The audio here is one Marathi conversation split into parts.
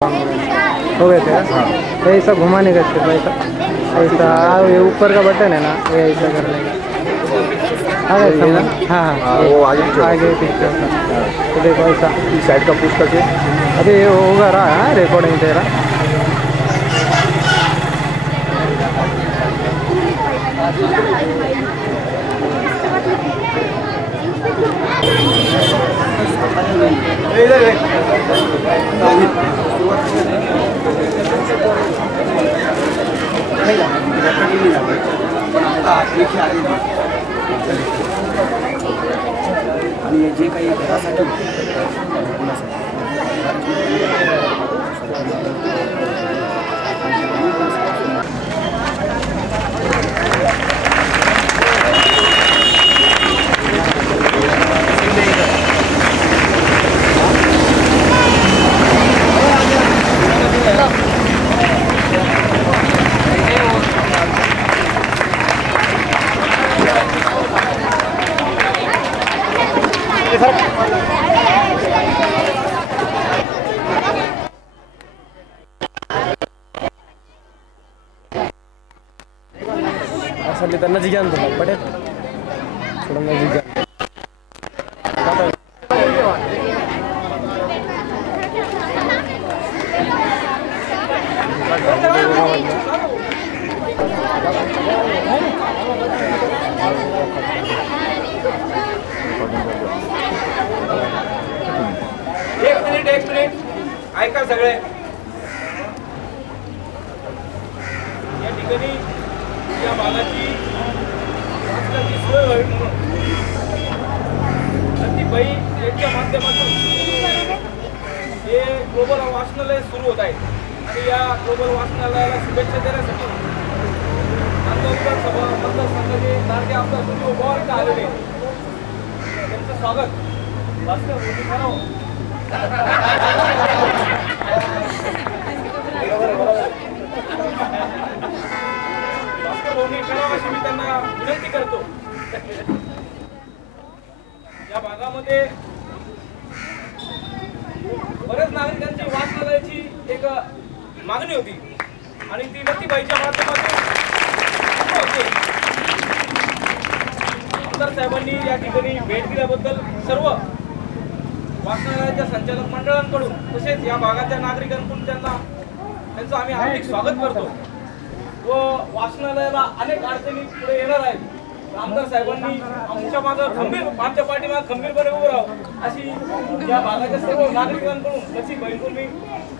हो गए थे हाँ तो ऐसा घुमाने का सिर्फ ऐसा ऐसा ये ऊपर का बटन है ना ये ऐसा कर लेगा। हाँ हाँ हाँ वो आगे पीछे होता तो देखो ऐसा इस साइड का पुश करके अभी ये होगा रहा है रिकॉर्डिंग तेरा आणि जे काही घरासाठी असली तर नजीक आणतो पटेल थोडं नजीक एक मिनिट ऐका सगळे या ठिकाणी या भागाची सोय व्हावी म्हणून ती बाई यांच्या माध्यमातून हे ग्लोबल वाचनालय सुरू होत आहे आणि या ग्लोबल वाचनालयाला शुभेच्छा देण्यासाठी नांदगाव विधानसभा मतदारसंघाचे लाडके आमदार सुनील पवार इथं आलेले त्यांचं स्वागत करावं मी त्यांना विनंती करतो। या भागामध्ये बरेच नागरिकांची वाचनालयाची एक मागणी होती आणि ती लतीबाईच्या माध्यमातून आमदार साहेबांनी या ठिकाणी भेट दिल्याबद्दल सर्व वाचनालयाच्या संचालक मंडळांकडून तसेच या भागाच्या नागरिकांकडून त्यांचं आम्ही हार्दिक स्वागत करतो व वाचनालयाला अनेक अडचणी पुढे येणार आहेत। आमदार साहेबांनी आमच्या पाठीमागे खंबीरपणे उभं राहावं अशी या भागाच्या सर्व नागरिकांकडून लतीबाईंकडून मी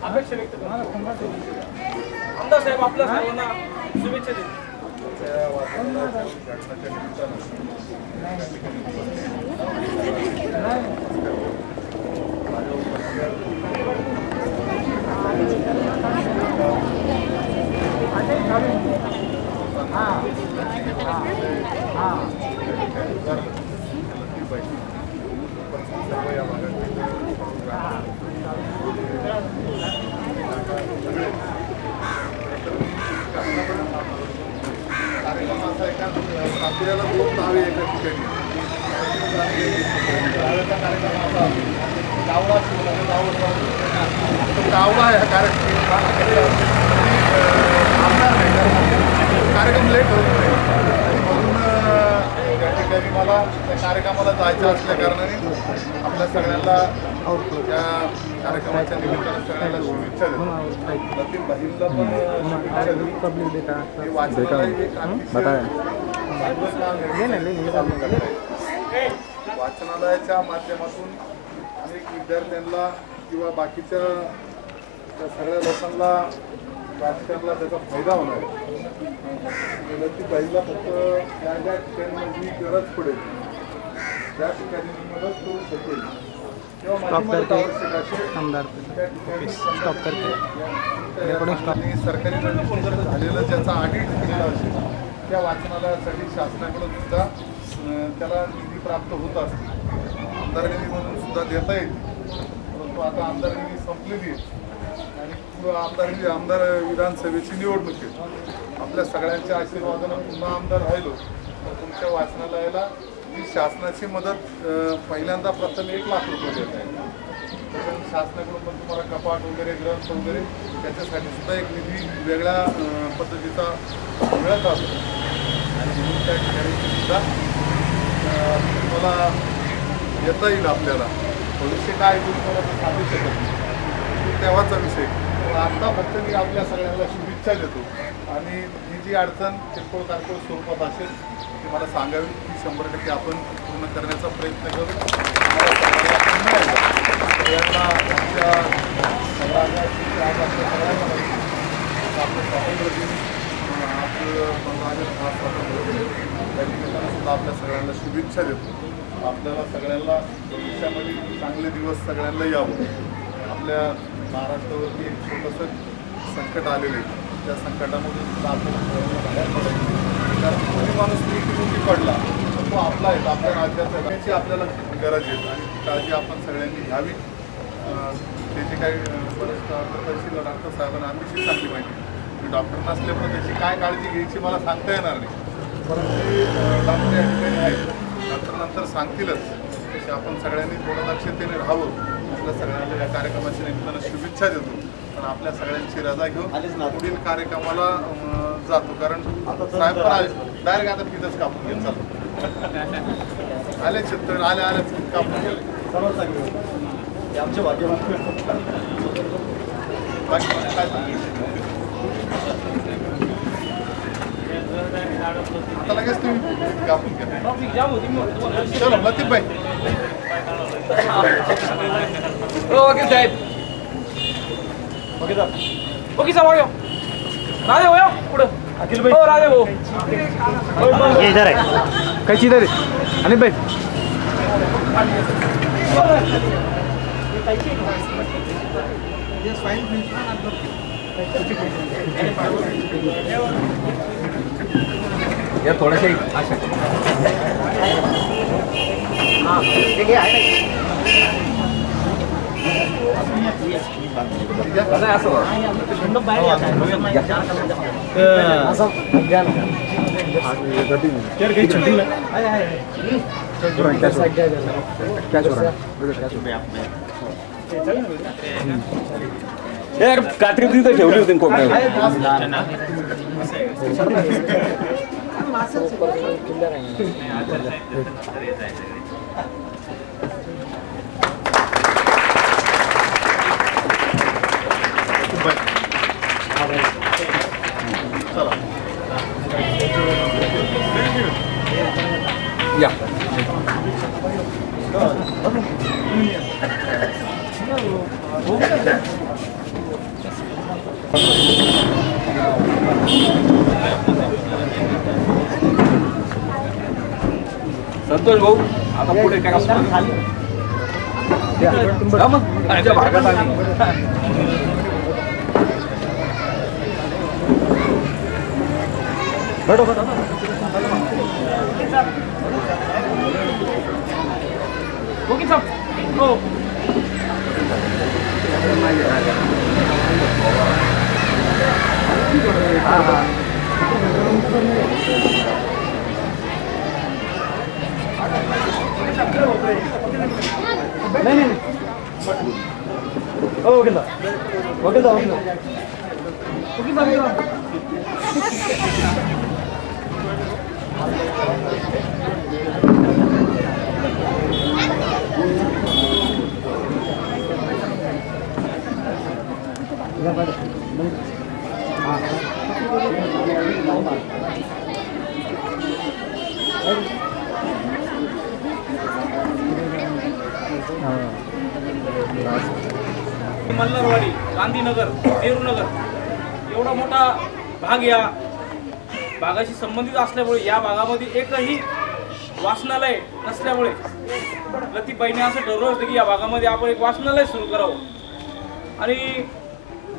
अपेक्षा व्यक्त करतो। आमदार साहेब आपल्या सर्वांना शुभेच्छा देतो। आपल्याला दोन नावे एका ठिकाणी गावला ह्या कार्यक्रम लेट होत नाही म्हणून त्या ठिकाणी मला त्या कार्यक्रमाला जायचं असल्या कारणाने आपल्या सगळ्यांना त्या कार्यक्रमाच्या निमित्तानं सगळ्यांना शुभेच्छा देतो। लतीबाईंना पण वाचनालयाच्या माध्यमातून अनेक विद्यार्थ्यांना किंवा बाकीच्या सगळ्या लोकांना राजकारणाला त्याचा फायदा होणार आहे। लतीबाईंना फक्त त्या ज्या ठिकाणी माझी गरज पडेल त्या ठिकाणी मदत करू शकेल सरकारी झालेलं ज्याचा ऑडिट केलेला असेल त्या वाचनालयासाठी शासनाकडून सुद्धा त्याला निधी प्राप्त होत असते। आमदार निधी म्हणून सुद्धा देता येईल परंतु आता आमदार निधी संपलेली आणि आमदार विधानसभेची निवडणूक आहे। आपल्या सगळ्यांच्या आशीर्वादानं पुन्हा आमदार राहिलो तर तुमच्या वाचनालयाला ही शासनाची मदत पहिल्यांदा प्रथम 1 लाख रुपये देत आहे। शासनाकडून पण तुम्हाला कपाट वगैरे ग्रंथ वगैरे त्याच्यासाठी सुद्धा एक निधी वेगळ्या पद्धतीचा मिळत असतो आणि म्हणून त्या ठिकाणी सुद्धा तुम्हाला येता येईल. आपल्याला भविष्य काय होईल मला तर सांगू शकत नाही, तेव्हाचा विषय. पण आत्ता फक्त मी आपल्या सगळ्यांना शुभेच्छा देतो आणि ही जी अडचण किरकोळ कारकोळ स्वरूपात असेल ती मला सांगावी, की 100% आपण पूर्ण करण्याचा प्रयत्न करू. सगळ्यांना आमच्या आज आपल्या सगळ्यांना आपलं स्वातंत्र्य दिन आज 15 ऑगस्ट हा स्वातंत्र्य दिन त्या निमित्तानं सुद्धा आपल्या सगळ्यांना शुभेच्छा देतो. आपल्याला सगळ्यांना भविष्यामध्ये चांगले दिवस सगळ्यांना यावं. आपल्या महाराष्ट्रावरती एक छोटंसं संकट आलेलं आहे, त्या संकटामधून सुद्धा आपल्याला बाहेर पडायचं. कारण कोणी माणूस मृत्युमुखी पडला तर तो आपला आहे, आपल्या राज्याचा त्याची आपल्याला गरज आहे आणि ती काळजी आपण सगळ्यांनी घ्यावी. त्याची काही बरेच तहसील डॉक्टर साहेबांना अतिशय चांगली माहिती. डॉक्टर नसल्यामुळे त्याची काय काळजी घ्यायची मला सांगता येणार नाही, परंतु डॉक्टर या ठिकाणी आहेत, डॉक्टर नंतर सांगतीलच. तसे आपण सगळ्यांनी थोडं दक्षतेने राहावं. आपल्या सगळ्यांना या कार्यक्रमाच्या निमित्तानं शुभेच्छा देतो. पण आपल्या सगळ्यांची रजा घेऊन पुढील कार्यक्रमाला जातो. कारण साहेब पण आले डायरेक्ट आता तिथंच कापून घेऊन चालतो. आले चित्र आले कापून गेले सर्व चांगले आमचे भाग्य. बाकी काय आता लगेच तुम्ही कापून घ्या. चलो लतीफ भाई. वकील साहेब, वकील साहेब आओ. राजे भाऊ पुढं. अखिल भाई. हो राजे भाऊ. ये इधर आहे. कैची इधर आहे. अनिल भाई. या थोड्याशा आशा यार कात्री तिथं ठेवली होती या संतोष भाऊ आता पुढे काय भागात आम्ही वकील साहेब. हो नहीं ओ वकील वकील वकील मल्हारवाडी, गांधीनगर, नेहरूनगर एवढा मोठा भाग या भागाशी संबंधित असल्यामुळे या भागामध्ये एकही वाचनालय नसल्यामुळे लतीफबाईंनी असं ठरवलं होतं की या भागामध्ये आपण एक वाचनालय सुरू करावं आणि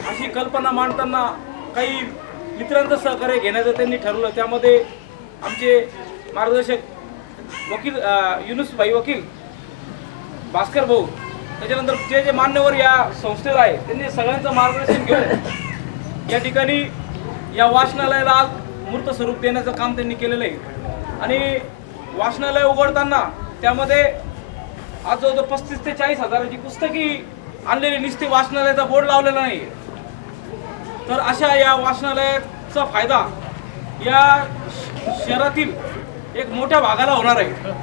अशी कल्पना मांडताना काही मित्रांचं सहकार्य घेण्याचं त्यांनी ठरवलं. त्यामध्ये आमचे मार्गदर्शक वकील युनुसभाई वकील, भास्कर भाऊ, त्याच्यानंतर जे जे मान्यवर या संस्थेला आहे त्यांनी सगळ्यांचं मार्गदर्शन घेऊन या ठिकाणी या वाचनालयाला आज मूर्त स्वरूप देण्याचं काम त्यांनी केलेलं आहे. आणि वाचनालय उघडताना त्यामध्ये आज जवळजवळ 35 ते 40 हजाराची पुस्तकी आणलेले नुसते वाचनालयाचा बोर्ड लावलेला नाही, तर अशा या वाचनालयाचा फायदा या शहरातील एक मोठ्या भागाला होणार आहे.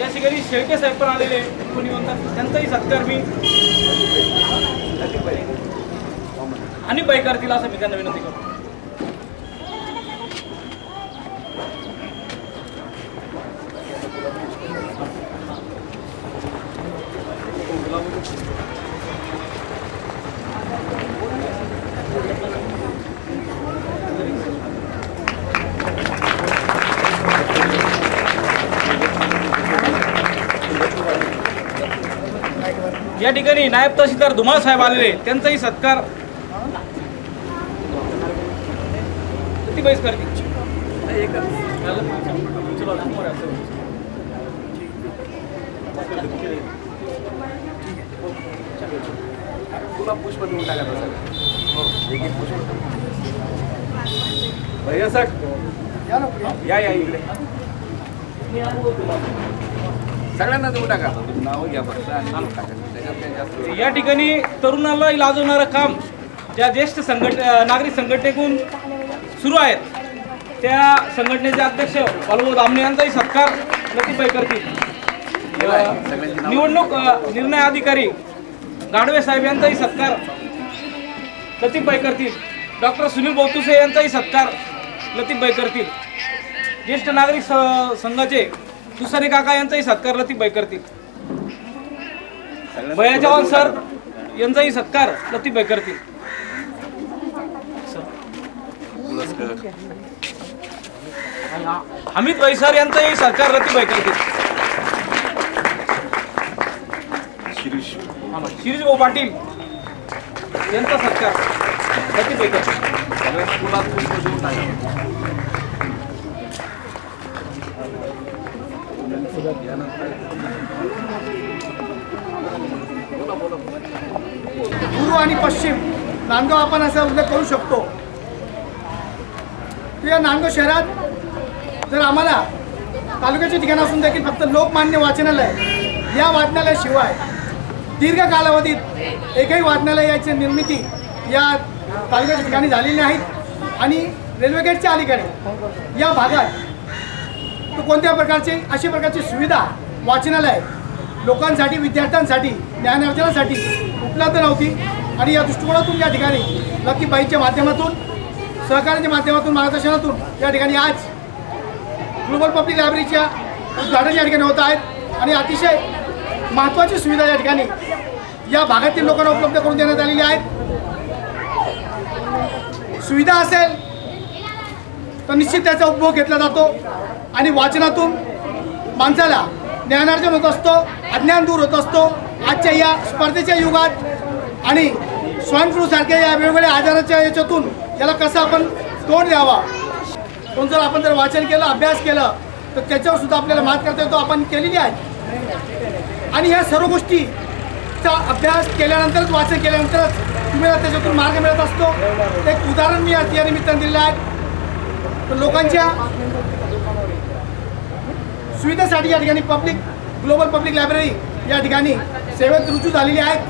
या ठिकाणी शेळके साहेब पण आलेले कोणी म्हणतात, त्यांचाही सत्कार मी आणि बाई करतील असं मी त्यांना विनंती करतो. या ठिकाणी नायब तहसीलदार धुमाळ साहेब आलेले, त्यांचाही सत्कार प्रतिबाईच करतील. पुष्प देऊन टाका भैया सर, या इकडे सगळ्यांना देऊन टाका. नाव घ्या फक्त आणि नाव टाका. या ठिकाणी तरुणाला लाजवणारं काम ज्या ज्येष्ठ नागरिक संघटनेकडून सुरू आहेत, त्या संघटनेचे अध्यक्ष बालू दामणे यांचाही सत्कार लतीफबाई करतील. निवडणूक निर्णय अधिकारी गाडवे साहेब यांचाही सत्कार लतीफबाई करतील. डॉक्टर सुनील बोतुसे यांचाही सत्कार लतीफबाई करतील. ज्येष्ठ नागरिक संघाचे सुसाने काका यांचाही सत्कार लतीफबाई करतील. भैया जवान सर यांचाही सत्कार लतीफबाई करतील. हमीद भाई सर यांचाही सत्कार लतीफबाई करतील. शिरीष भाऊ पाटील यांचा सत्कार लतीफबाई करतील. पूर्व आणि पश्चिम नांदगाव आपण असा उल्लेख करू शकतो की या नांदगाव शहरात जर आम्हाला तालुक्याचे ठिकाण असून देखील फक्त लोकमान्य वाचनालय या वाचनालयाशिवाय दीर्घ कालावधीत एकही वाचनालयाची निर्मिती या तालुक्याच्या ठिकाणी झालेली नाहीत. आणि रेल्वे गेटच्या अलीकडे या भागात तो कोणत्या प्रकारचे अशा प्रकारची सुविधा वाचनालय लोकांसाठी, विद्यार्थ्यांसाठी, ज्ञानार्जनासाठी उपलब्ध नव्हती. आणि या दृष्टिकोनातून या ठिकाणी लतीफबाईच्या माध्यमातून, सहकार्याच्या माध्यमातून, मार्गदर्शनातून या ठिकाणी आज ग्लोबल पब्लिक लायब्ररीच्या उद्घाटन या ठिकाणी होत आहेत. आणि अतिशय महत्त्वाची सुविधा या ठिकाणी या भागातील लोकांना उपलब्ध करून देण्यात आलेली आहेत. सुविधा असेल तर निश्चित त्याचा उपभोग घेतला जातो आणि वाचनातून माणसाला ज्ञानार्जन होत असतो, अज्ञान दूर होत असतो. आजच्या या स्पर्धेच्या युगात आणि स्वाईन फ्लू सारख्या या वेगवेगळ्या आजाराच्या याच्यातून याला कसं आपण तोंड द्यावा, आपण जर वाचन केलं, अभ्यास केलं तर त्याच्यावर सुद्धा आपल्याला मात करता येतो. आपण केलेली आहे. आणि ह्या सर्व गोष्टीचा अभ्यास केल्यानंतरच, वाचन केल्यानंतरच तुम्हाला त्याच्यातून मार्ग मिळत असतो. एक उदाहरण मी या निमित्तानं दिलेलं आहे. तर लोकांच्या सुविधेसाठी या ठिकाणी ग्लोबल पब्लिक लायब्ररी या ठिकाणी सेवेत रुजू झालेली आहेत.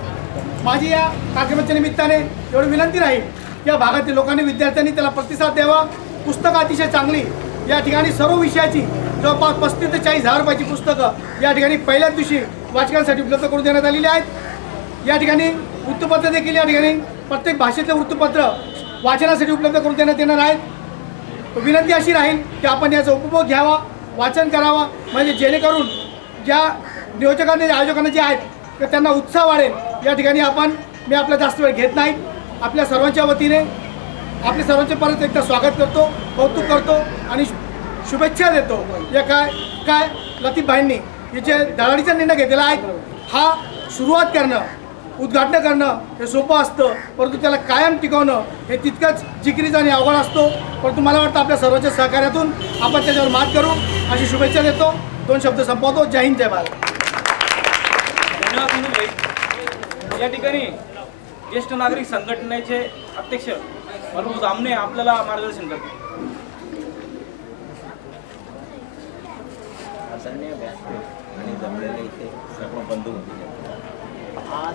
माझी या कार्यक्रमाच्या निमित्ताने एवढी विनंती राहील की या भागातील लोकांनी, विद्यार्थ्यांनी त्याला प्रतिसाद द्यावा. पुस्तकं अतिशय चांगली या ठिकाणी सर्व विषयाची जवळपास 35,000 ते 40,000 रुपयाची पुस्तकं या ठिकाणी पहिल्याच दिवशी वाचकांसाठी उपलब्ध करून देण्यात आलेली आहेत. या ठिकाणी वृत्तपत्र देखील या ठिकाणी प्रत्येक भाषेतले वृत्तपत्र वाचनासाठी उपलब्ध करून देण्यात येणार आहेत. विनंती अशी राहील की आपण याचा उपभोग घ्यावा, वाचन करावा, म्हणजे जेणेकरून ज्या नियोजकांनी, आयोजकांना जे आहेत तर त्यांना उत्साह वाढेल. या ठिकाणी मी आपला जास्त वेळ घेत नाही. आपल्या सर्वांच्या वतीने आपले सर्वांचे परत एकदा स्वागत करतो, कौतुक करतो आणि शुभेच्छा देतो. या काय लतीफबाईंनी हे जे दलालीचा निर्णय घेतलेला आहे, हा सुरुवात करणं उद्घाटन करणं हे सोपं असतं, परंतु त्याला कायम टिकवणं हे तितकंच जिकिरीचं आणि अवघड असतो. परंतु मला वाटतं आपल्या सर्वांच्या सहकार्यातून आपण त्याच्यावर मात करू अशी शुभेच्छा देतो. 2 शब्द संपवतो. जय हिंद, जय भारत. धन्यवाद सुनीलभाई. या ठिकाणी ज्येष्ठ नागरिक संघटनेचे अध्यक्ष मलू जामणे आपल्याला मार्गदर्शन करतील. आदरणीय व्यासपीठ आणि जमलेले इथे सर्व बंधू भगिनी, आज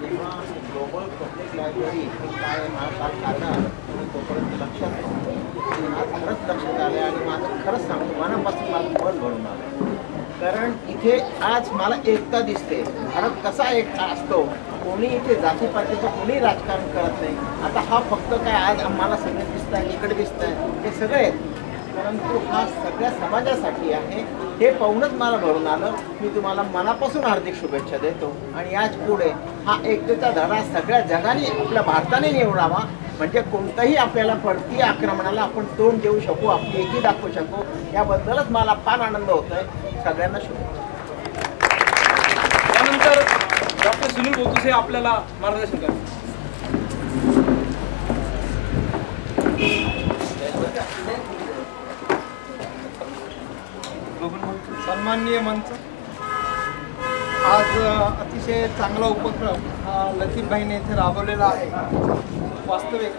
जेव्हा ग्लोबल पब्लिक लायब्ररी हे काय हा कारण आणि तोपर्यंत लक्षात नव्हतं. आज खरंच लक्षात आलं आणि माझं खरंच सांगतो मनापासून माझं मन भरून आलं. कारण इथे आज मला एकता दिसते. भारत कसा एकता असतो, कोणी इथे जातीपातीचं कोणी राजकारण करत नाही. आता हा फक्त काय आज आम्हाला सगळे दिसत आहे, इकडे दिसत आहे, हे सगळे आहेत, परंतु हा सगळ्या समाजासाठी आहे. हे पाहूनच मला भरून आलं. मी तुम्हाला मनापासून हार्दिक शुभेच्छा देतो आणि याच पुढे हा एकतेचा धडा सगळ्या जगाने आपल्या भारताने निवडावा, म्हणजे कोणत्याही आपल्याला परकीय आक्रमणाला आपण तोंड देऊ शकू, आपली एकी दाखवू शकू. याबद्दलच मला फार आनंद होतोय. सगळ्यांना शुभेच्छा. त्यानंतर डॉक्टर सुनील बोतुसे आपल्याला मार्गदर्शन करतील. सन्माननीय मंच, आज अतिशय चांगला उपक्रम हा लतीफभाईने इथे राबवलेला आहे. वास्तविक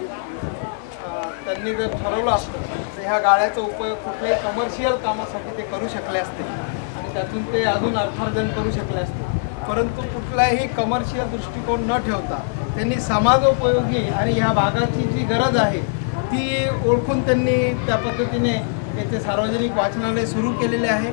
त्यांनी जर ठरवलं असतं तर ह्या गाड्याचा उपयोग कुठल्याही कमर्शियल कामासाठी ते करू शकले असते आणि त्यातून ते अजून अर्थार्जन करू शकले असते. परंतु कुठलाही कमर्शियल दृष्टिकोन न ठेवता त्यांनी समाजोपयोगी आणि ह्या भागाची जी गरज आहे ती ओळखून त्यांनी त्या पद्धतीने येथे सार्वजनिक वाचनालय सुरू केलेले आहे.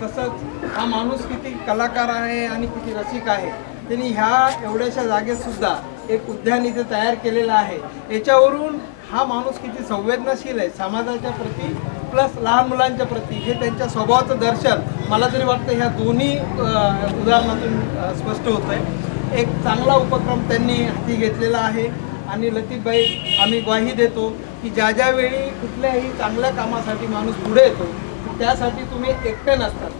तसंच हा माणूस किती कलाकार आहे आणि किती रसिक आहे. त्यांनी ह्या एवढ्याशा जागेतसुद्धा एक उद्यान इथे तयार केलेलं आहे. याच्यावरून हा माणूस किती संवेदनशील आहे समाजाच्या प्रती प्लस लहान मुलांच्या प्रती, हे त्यांच्या स्वभावाचं दर्शन मला तरी वाटतं ह्या दोन्ही उदाहरणातून स्पष्ट होतं आहे. एक चांगला उपक्रम त्यांनी हाती घेतलेला आहे आणि लतीफभाई, आम्ही ग्वाही देतो की ज्या ज्या वेळी कुठल्याही चांगल्या कामासाठी माणूस पुढे येतो त्यासाठी तुम्ही एकटे नसतात,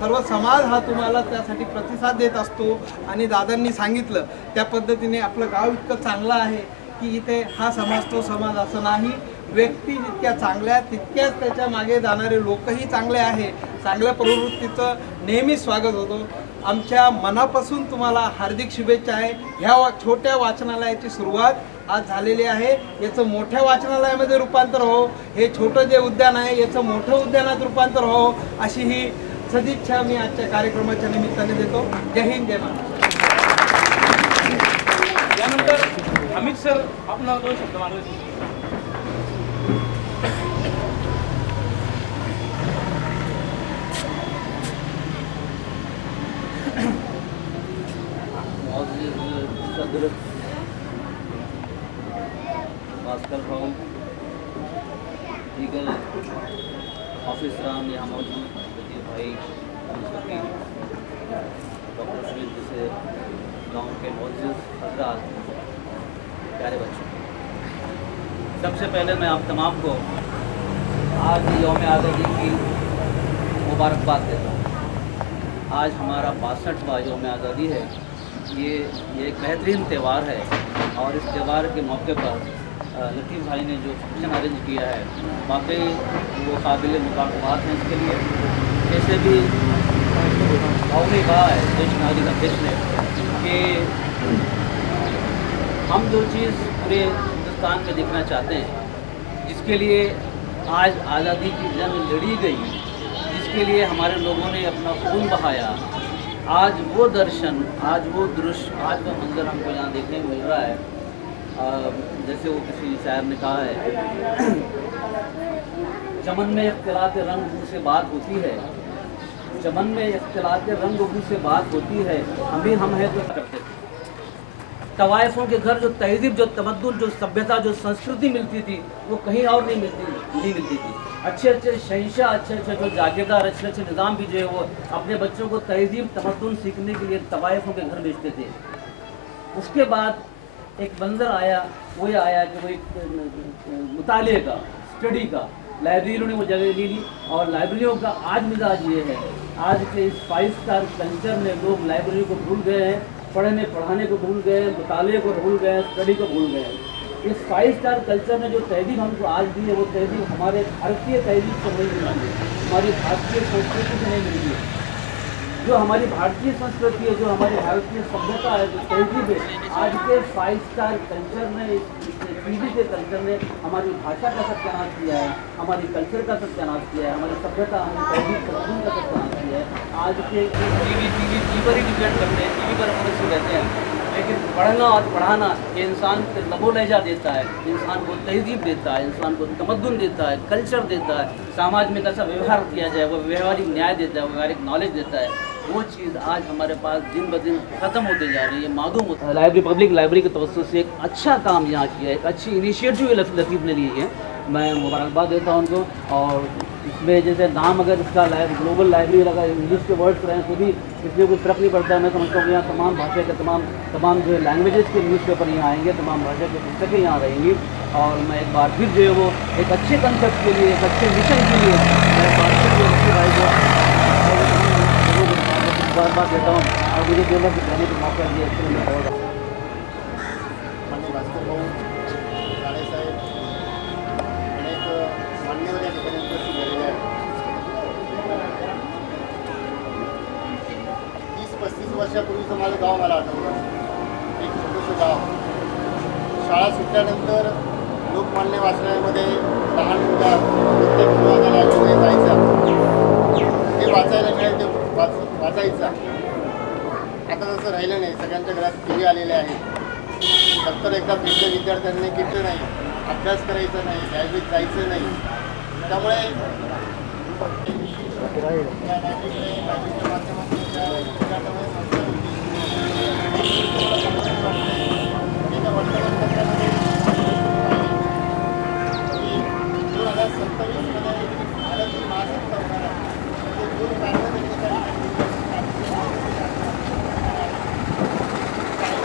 सर्व समाज हा तुम्हाला त्यासाठी प्रतिसाद देत असतो. आणि दादांनी सांगितलं त्या पद्धतीने आपलं गाव इतकं चांगलं आहे की इथे हा समाज तो समाज असं नाही. व्यक्ती जितक्या चांगल्या तितक्याच त्याच्या मागे जाणारे लोकही चांगले आहे. चांगल्या प्रवृत्तीचं नेहमीच स्वागत होतं. आमच्या मनापासून तुम्हाला हार्दिक शुभेच्छा आहे. ह्या छोट्या वाचनालयाची सुरुवात आज झालेली आहे. याचं मोठ्या वाचनालयामध्ये रूपांतर हो, हे छोटं जे उद्यान आहे याचं मोठं उद्यानात रूपांतर हो, अशी ही सदिच्छा मी आजच्या कार्यक्रमाच्या निमित्ताने देतो. जय हिंद, जय महाराष्ट्र. यानंतर अमित सर आपला 2 शब्द मार्गदर्शन. सदर भास्कर भाऊ, दीगर ऑफिसरान यहाँ मौजूद, लतीफ भाई, डॉक्टर सुनील जैसे गांव के मौजूद हजरात, प्यारे बच्चों, सबसे पहले मैं आप तमाम को आज यौम आज़ादी की मुबारकबाद देता हूँ। आज हमारा 62वां यौम आज़ादी है। ये एक बेहतरीन त्यौहार है और इस त्यौहार के मौके पर लतीफ़ भाई ने जो फंक्शन अरेंज किया है वाकई वो काबिल मुबारकबाद हैं इसके लिए। जैसे भी भाव ने कहा है देश नागरिक अध्यक्ष ने कि हम जो चीज़ पूरे हिंदुस्तान में देखना चाहते हैं, जिसके लिए आज आज़ादी की जंग लड़ी गई, जिसके लिए हमारे लोगों ने अपना खून बहाया, आज वो दर्शन, आज वो दृश्य, आज वो मंजर हमको यहाँ देखने को मिल रहा है। जैसे वो किसी शायर ने कहा है, चमन में इख्तिलात रंग बू से बात होती है, चमन में इख्तिलात रंग बू से बात होती है, हम है तो करते थे। तवाइफों के घर जो तहजीब, जो तमद्दुन, जो सभ्यता, जो संस्कृति मिलती थी वो कहीं और नहीं मिलती थी। अच्छे अच्छे शहंशाह, अच्छे अच्छे जो जागीरदार, अच्छे अच्छे निज़ाम भी जो है वो अपने बच्चों को तहजीब तमद्दुन सीखने के लिए तवाइफों के घर भेजते थे। उसके बाद एक मंजर आया, वो ये आया कि वो एक मुताले का, स्टडी का, लाइब्रेरियों ने वो जगह ले ली और लाइब्रेरियों का आज मिजाज ये है, आज के इस 5 स्टार कल्चर में लोग लाइब्रेरी को भूल गए हैं पढ़ाने को भूल गए, मुताले को भूल गए, स्टडी को भूल गए। इस 5 स्टार कल्चर ने जो तहजीब हमको आज दी है, वो तहजीब हमारे भारतीय तहजीब से नहीं मिली है, हमारी भारतीय संस्कृति से नहीं मिली है। जो हमारी भारतीय संस्कृति है, जो हमारी भारतीय सभ्यता है, जो तहजीब है, आज के 5 स्टार कल्चर ने, पीढ़ी के कल्चर ने हमारी भाषा का सत्यानाश किया है, हमारी कल्चर का सत्यानाश किया है, हमारी सभ्यता, हमारी तहजीब संस्कृति का सत्यानाश किया है। आज के टीवी पर ही डिपेंड करते हैं, टीवी पर मनुष्य रहते हैं, लेकिन पढ़ना और पढ़ाना ये इंसान को लबो लहजा देता है, इंसान को तहजीब देता है, इंसान को तमद्दुन देता है, कल्चर देता है, समाज में कैसा व्यवहार किया जाए वो व्यवहारिक न्याय देता है, व्यवहारिक नॉलेज देता है। वो चीज़ आज हमारे पास दिन ब दिन ख़त्म होते जा रही है, मादूम होता है। लाइब्रेरी, पब्लिक लाइब्रेरी के तवज्जुह से एक अच्छा काम यहाँ किया है, एक अच्छी इनिशिएटिव लतीफ़ ने ली है, मैं मुबारकबाद देता हूँ उनको। और इसमें जैसे नाम अगर इसका ग्लोबल लाइब्रेरी लगा, इंग्लिश के वर्ड्स रहें तो भी इसमें कुछ फ़र्क नहीं पड़ता है। मैं समझता हूँ कि यहाँ तमाम भाषा के तमाम जो लैंग्वेजेस के न्यूज़पेपर यहाँ आएंगे, तमाम भाषा की पुस्तकें यहाँ रहेंगी। और मैं एक बार फिर जो है वो एक अच्छे कंसेप्ट के लिए, एक अच्छे मिशन के लिए मैं बार फिर भाई को बार देता हूँ और मुझे जो लोग कहने का मौका दिया इसके लिए मैं बहुत माननीय भास्कर भाऊ साहेब अनेक मान्यवर या ठिकाणी उपस्थित झालेले आहेत. 30-35 वर्षापूर्वीचं माझं गाव मला आठवतं. एक छोटंसं गाव. शाळा सुटल्यानंतर लोकमान्य वाचनालयामध्ये लहान मुलगा प्रत्येक विभागाला वेळ जायचा, ते वाचायला मिळेल ते वाचायचा. आता तसं राहिलं नाही. सगळ्यांच्या घरात टी व्ही आलेले आहेत. दप्तर एकदा भेटलं विद्यार्थ्यांनी घेतलं नाही, अभ्यास करायचा नाही, लायब्ररीत जायचं नाही. त्यामुळे या लायब्ररीच्या माध्यमातून त्या विद्यार्थ्यांमध्ये संस्कार होती. एका वर्तमानपत्रामध्ये 2027 मध्ये भारत महासत्ता होणार आहे. ते 2 कारणं चायना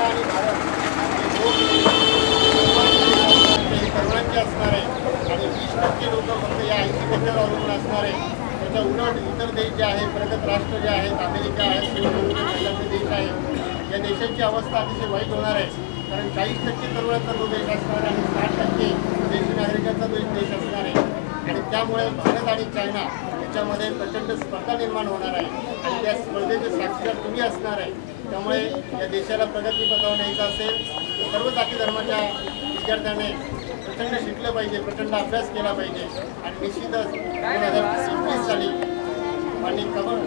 आणि भारत सर्वांचे असणार आहे आणि 20% लोक फक्त या 80% अवलंबून असणार आहे. त्याच्या उलट इतर देश जे आहेत, प्रगत राष्ट्र जे आहेत, अमेरिका आहे, श्रीलंका देश आहे, या देशांची अवस्था अतिशय वाईट होणार आहे. कारण 40% तरुणांचा तो देश असणार आहे आणि 60% देशी नागरिकांचा देश असणार आहे. आणि त्यामुळे भारत आणि चायना याच्यामध्ये प्रचंड स्पर्धा निर्माण होणार आहे आणि त्या स्पर्धेचे साक्षीदार तुम्ही असणार आहे. त्यामुळे या देशाला प्रगतीपथावर न्यायचं असेल तर सर्व जाती धर्माच्या विद्यार्थ्यांनी प्रचंड शिकलं पाहिजे, प्रचंड अभ्यास केला पाहिजे. आणि निश्चितच 2021 साली माननीय अब्दुल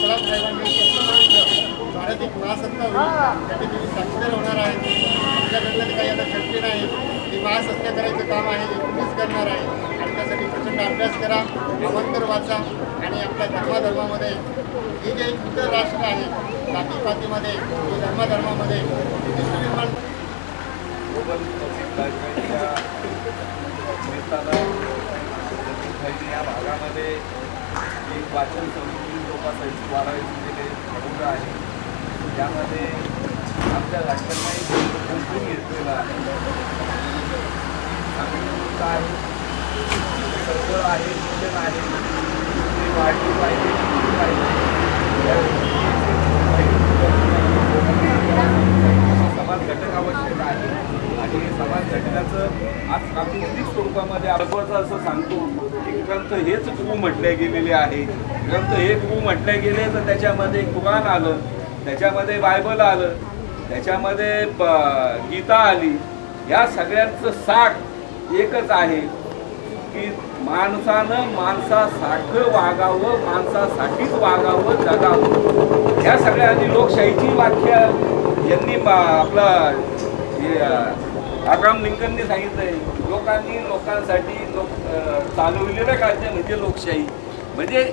कलाम साहेबांनी स्वप्न बघितलं भारत एक महासत्ता होईल, त्याचे तुम्ही साक्षीदार होणार आहेत. आपल्याकडनं ते काही आता शक्य नाही. ती महासत्ता करायचं काम आहे, ते तुम्हीच करणार आहे. आणि त्यासाठी प्रचंड अभ्यास करा, अवंतर वाचा आणि आपल्या धर्माधर्मामध्ये हे जे इतर राष्ट्र आहे, जातीपातीमध्ये, धर्माधर्मामध्ये निर्माण या भागामध्ये एक वाचन संस्कृती जोपासायची 12वी ठरवलं आहे. त्यामध्ये आमच्या घटकांनाही गुंतवून घेतलेलं आहे. आहे सगळं आहे, शिक्षण आहे, ते वाढली पाहिजे, शिकली पाहिजे. समाज घटक आवश्यक आहे आणि समाज घटकाचं आज प्रातिनिधिक स्वरूपामध्ये महत्त्वाचं असं सांगतो की ग्रंथ हेच गुरु म्हटले गेलेले आहे. ग्रंथ हे गुरु म्हटले गेले तर त्याच्यामध्ये कुराण आलं, त्याच्यामध्ये बायबल आलं, त्याच्यामध्ये गीता आली. या सगळ्यांचं साठ एकच आहे की माणसानं माणसासारखं वागावं, माणसासाठीच वागावं, जगावं. या सगळ्यांनी लोकशाहीची व्याख्या यांनी आपलं अब्राहम लिंकननी सांगितलंय. लोकांनी लोकांसाठी चालवलेलं राज्य म्हणजे लोकशाही. म्हणजे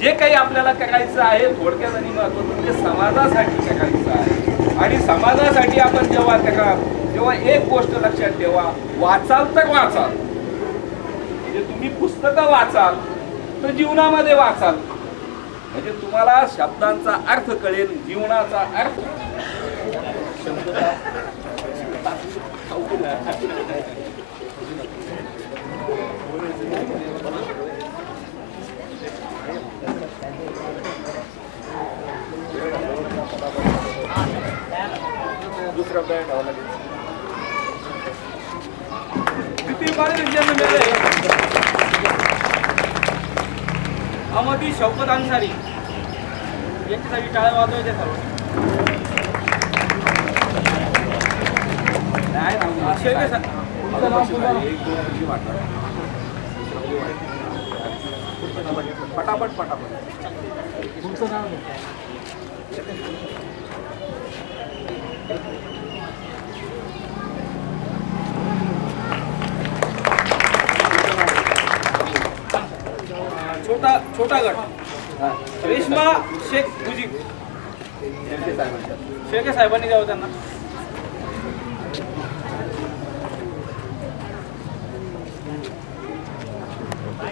जे काही आपल्याला करायचं आहे थोडक्यात आणि महत्त्वाचं ते समाजासाठी करायचं आहे. आणि समाजासाठी आपण जेव्हा कराल तेव्हा एक गोष्ट लक्षात ठेवा, वाचाल तर वाचाल. म्हणजे तुम्ही पुस्तकं वाचाल तर जीवनामध्ये वाचाल, म्हणजे तुम्हाला शब्दांचा अर्थ कळेल, जीवनाचा अर्थ. दुसरा ब्रँड हवा लागेल. द्वितीय पारितोषिक यांना मिळाले अहमदी शौकत अन्सारी यांच्यासाठी टाळ्या वाजवायच्या सर्व. पटापट पटापट. छोटा गट रेश्मा शेख मुजीब शेळके साहेबांनी द्यावं त्यांना.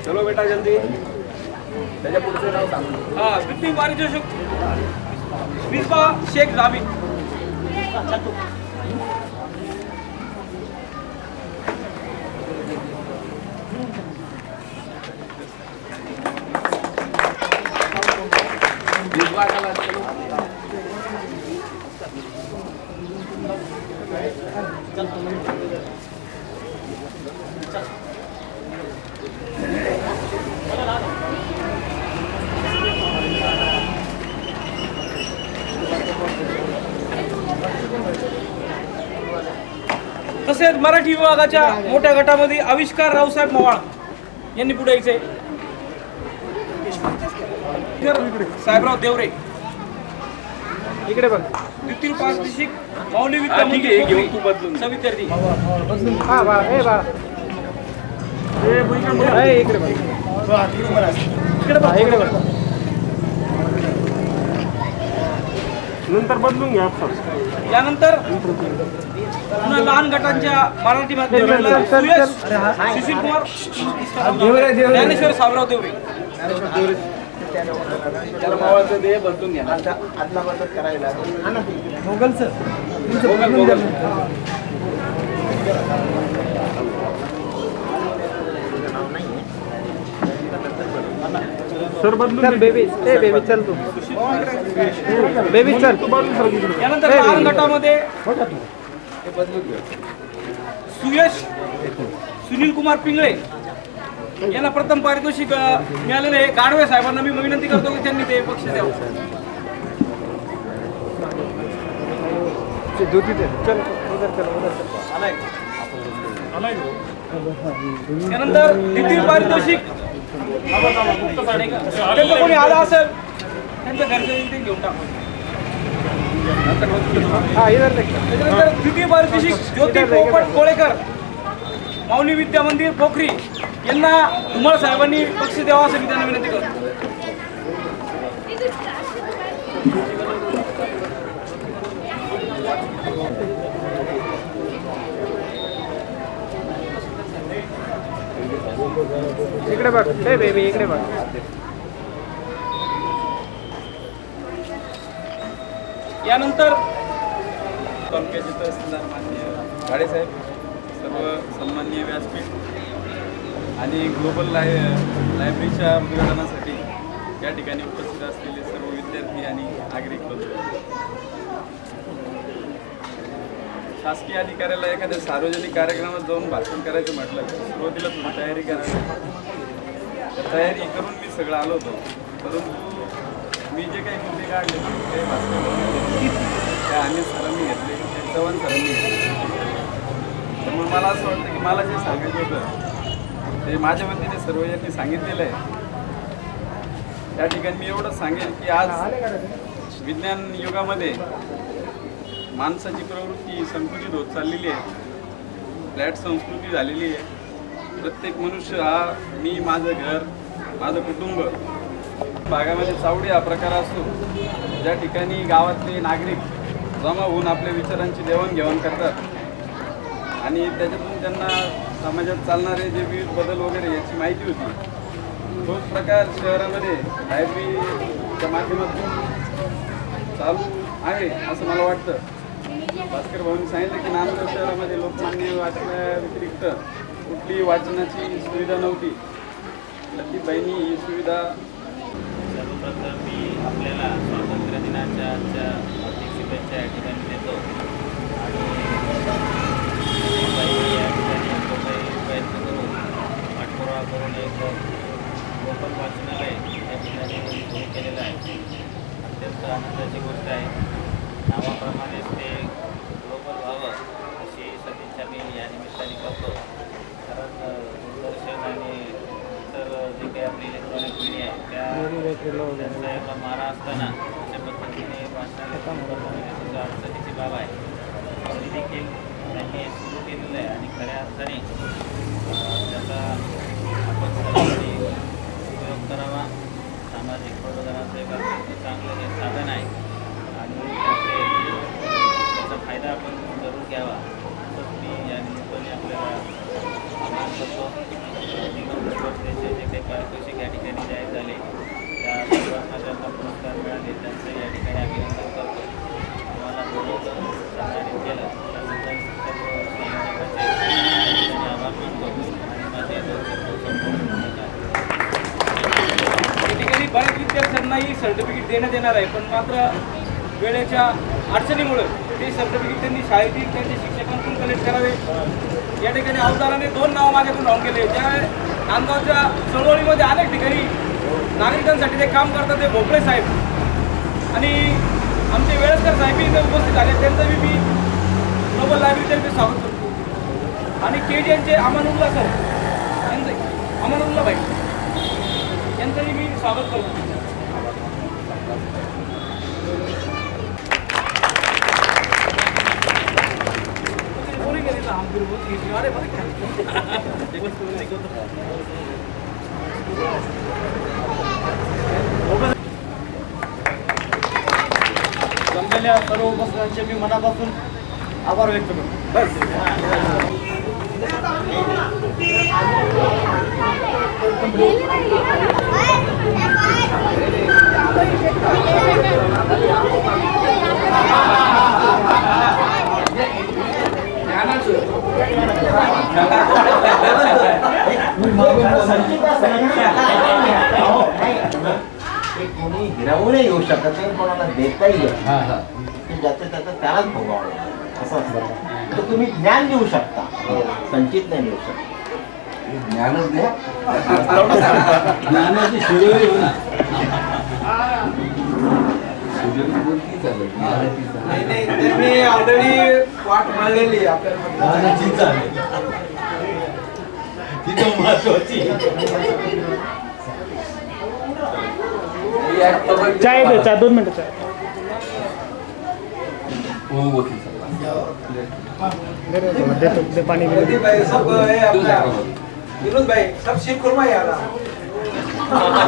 चलो बेटा जल्दी. त्याच्या पुढचं नाव सांग. हा द्वितीय पारितोषिक मिसबा शेख जावी. तसेच मराठी विभागाच्या मोठ्या गटामध्ये आविष्कार रावसाहेब मवाळ यांनी पुढे यायचे. साहेबराव देवरे इकडे बघ. द्वितीय पारितोषिक मौली विद्या मंदिर विद्यार्थी. हा बा ए बा इकडे बघ. इकडे बघ. इकडे बघ. नंतर बदलून घ्या. यानंतर पुन्हा लहान गटांच्या मराठी माध्यमाला सुशील कुमार ज्ञानेश्वर सावराव देवरे. त्याला मावळचं दे बदलून घ्या. आदला बदल करायला सर बदलून बेबी. ए बेबी चल तू. बेबी चल. यानंतर लहान गटामध्ये सुयश सुनील कुमार पिंगळे यांना प्रथम पारितोषिक मिळालेले आहे. गाडवे साहेबांना मी विनंती करतो की त्यांनी ते बक्षीस द्यावं. त्यानंतर द्वितीय पारितोषिक त्यांचं कोणी आला असेल त्यांच्या घरचे घेऊन टाकू. त्याच्यानंतर द्वितीय पारितोषिक ज्योती पोपट कोळेकर माऊली विद्या मंदिर पोखरी यांना धुमाळ साहेबांनी बक्षीस द्यावं असं मी त्यांना विनंती करतो. इकडे बघ. ए बेबी इकडे बघ. यानंतर तालुक्याचे तहसीलदार माननीय गाडेसाहेब, सर्व सन्माननीय व्यासपीठ आणि ग्लोबल लायब्ररीच्या उद्घाटनासाठी या ठिकाणी उपस्थित असलेले सर्व विद्यार्थी आणि नागरिक बंधू. शासकीय अधिकाऱ्याला एखाद्या सार्वजनिक कार्यक्रमात जाऊन भाषण करायचं म्हटलं सुरुवातीला थोडी तयारी करावी. त्या तयारी करून मी सगळं आलो होतो, परंतु मी जे काही मुद्दे काढले ते भाषण त्या अनिल सरांनी घेतले, ते चव्हाण सरांनी घेतले. त्यामुळे मला असं वाटतं की मला जे सांगायचं होतं ते माझ्या वतीने सर्व यांनी सांगितलेलं आहे. त्या ठिकाणी मी एवढंच सांगेन की आज विज्ञान युगामध्ये माणसाची प्रवृत्ती संकुचित होत चाललेली आहे, फ्लॅट संस्कृती झालेली आहे. प्रत्येक मनुष्य हा मी, माझं घर, माझं कुटुंब, भागामध्ये चावडी हा प्रकार असतो, ज्या ठिकाणी गावातले नागरिक जमा होऊन आपल्या विचारांची देवाणघेवाण करतात आणि त्याच्यातून त्यांना समाजात चालणारे जे विविध बदल वगैरे याची माहिती होती. तोच प्रकार शहरामध्ये लायब्ररीच्या माध्यमातून चालू आहे असं मला वाटतं. भास्कर भाऊंनी सांगितलं की नांदेड शहरामध्ये लोकमान्य वाचना व्यतिरिक्त कुठलीही वाचनाची सुविधा नव्हती. लतीफबाईंनी ही सुविधा. सर्वप्रथम मी आपल्याला स्वातंत्र्य दिनाच्या आजच्या हार्दिक शुभेच्छा या ठिकाणी देतो आणि आनंदाची गोष्ट आहे. नावाप्रमाणेच ते ग्लोबल व्हावं अशी सदिच्छा मी या निमित्ताने करतो. कारण दूरदर्शन आणि इतर जे काही आपली इलेक्ट्रॉनिक मीडिया आहे त्यांचा एवढा मारा असताना अशा पद्धतीने वाचनालय अडचणीची बाब आहे. तरी देखील त्यांनी सुरू केलेलं आहे आणि खऱ्या अर्थाने त्याचा आपण सर्वांनी उपयोग करावा. सामाजिक प्रबोधनाचं एक अत्यंत चांगलं हे साधन आहे आणि त्याचा फायदा आपण जरूर घ्यावा असंच मी या निमित्ताने आपल्याला आवाहन करतो. निगम स्पर्धेचे जे काही पारितोषिक या ठिकाणी जाहीर झाले त्या सर्वांना ज्यांना पुरस्कार मिळाले त्यांचं या ठिकाणी अभिनंदन करतो. आम्हाला बोलवलं, सहकार्य केलं त्याबद्दल सर्व आभार मानतो आणि माझे या ठिकाणी बऱ्याच विद्यार्थ्यांनाही सर्टिफिकेट देण्यात येणार आहे, पण मात्र वेळेच्या अडचणीमुळे ते सर्टिफिकेट त्यांनी शाळेतील त्यांच्या शिक्षकांकडून कलेक्ट करावे. या ठिकाणी आमदाराने 2 नावं माझ्याकडून राहून गेले. ज्या नांदगावच्या चळवळीमध्ये अनेक ठिकाणी नागरिकांसाठी ते काम करतात ते भोपळे साहेब आणि आमचे वेळेसकर साहेब इथे उपस्थित झाले. त्यांचंही मी ग्लोबल लायब्ररीतर्फे स्वागत करतो आणि KGNचे अमानुल्ला सर यांचं अमानुल्ला भाई यांचंही मी स्वागत करतो. जमलेल्या सर्व उपस्थितांचे मी मनापासून आभार व्यक्त करतो. कोणी हिरावूनही येऊ शकत नाही, कोणाला देताही येत नाही. ज्याचं त्याचं त्यालाच भोगावं असं असतं. तर तुम्ही ज्ञान देऊ शकता, संचित नाही देऊ शकता. ज्ञानच द्या. ज्ञानाची शिडोरी हो ना. त्यांनी ऑलरेडी वाट मांडलेली आपल्याला महत्वाची चाय दे, चाय 2 मिनटं चाय. देतो दे पाणी. विनोद भाई सब शीर खुरमा यार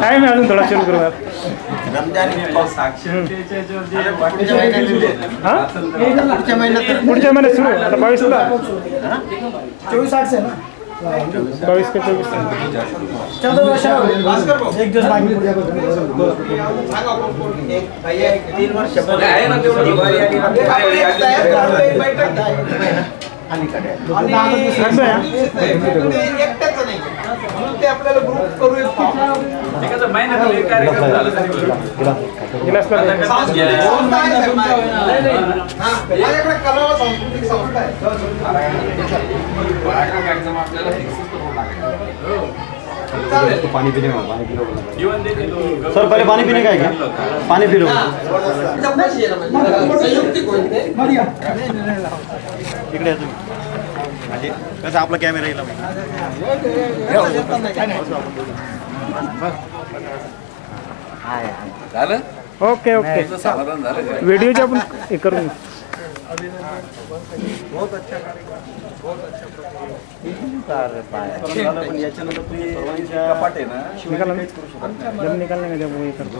टाइम आहे अजून थोडा सुरू करू. पुढच्या महिन्यात सुरू आता 22 ला 24/8 आहे ना 22 का 24 एक दिवस बाकी भैया 3 वर्ष एकट्याच नाही म्हणून ते आपल्याला ग्रुप करू माझ्याकडे कला व सांस्कृतिक संस्था आहे. पानी पीने में सर पहले पानी पीने का है क्या? पानी पी लो. इकडे तुम्ही कसं आपला कॅमेरा येईल झालं. Okay okay. समाधान झालं. व्हिडिओचे आपण हे करून बहुत अच्छा कार्यक्रम, बहुत अच्छा पण याच्यानंतर तुम्ही सर्वांच्या कपाट आहे ना निकाला ना जब निकालने का जब वही करतो.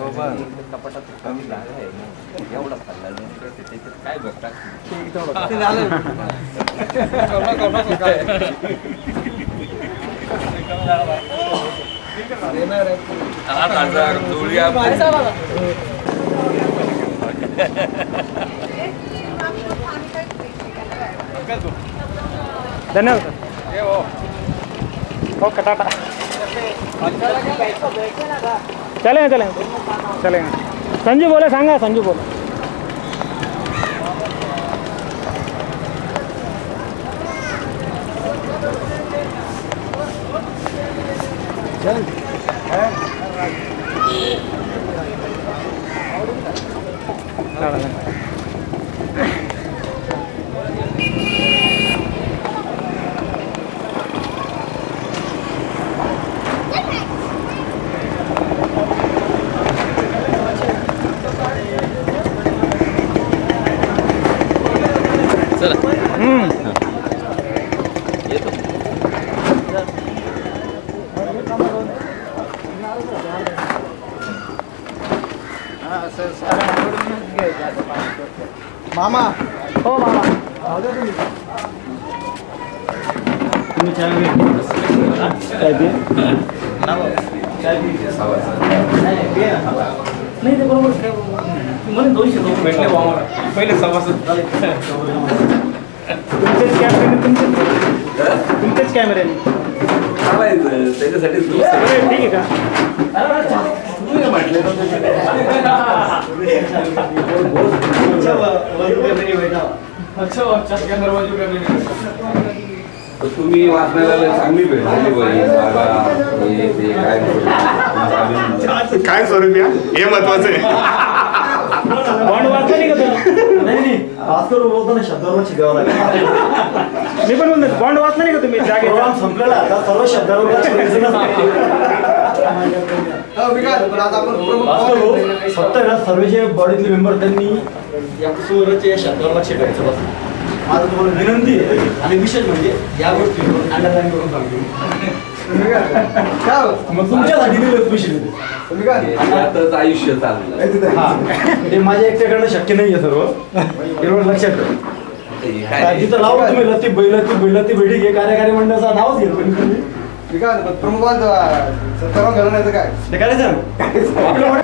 कपाटात कमी जागा आहे एवढा खाल्ला त्याच्यात काय बघतात धन्यवाद सर. ओके टाटा. चलेंगे चलेंगे चलेंगे. संजू बोले सांगा संजू बोले. चल मामा हो मामा नाही ते बरोबर काय मला 200 लोक भेटले बा आम्हाला पहिले सभासद तुमचेच कॅमेरे त्याच्यासाठी ठीक आहे का तुम्ही वाचनालयाला चांगली भेट झाली बाई मला हे ते काय स्वरूप या हे महत्वाचं आहे. बॉन्ड वाचता नाही का तुम्ही नाही भास्कर बोलताना शब्दावर लक्ष द्यावं लागेल. मी पण बोलतो बॉन्ड वाचता नाही का तुम्ही प्रोग्राम संपलेला आता सर्व शब्दावर लक्ष द्यायचं फक्त ना सर्व जे बॉडीतले मेंबर त्यांनी या या शब्दावर लक्ष द्यायचं बस. माझं तुम्हाला विनंती आहे आणि विशेष म्हणजे या गोष्टीवर अंडरलाईन करून सांगतो मग तुमच्यासाठी दिलं स्पेशली आयुष्य चाललं हा ते माझ्या एकट्याकडनं शक्य नाहीये सर्व एवढं लक्षात ठेवा. तिथं लावून तुम्ही लतीफ बैठी घे कार्यकारी मंडळाचं नावच घेतो तुम्ही प्रमुख सत्ताराम घराण्याचं काय ते करायचं आपलं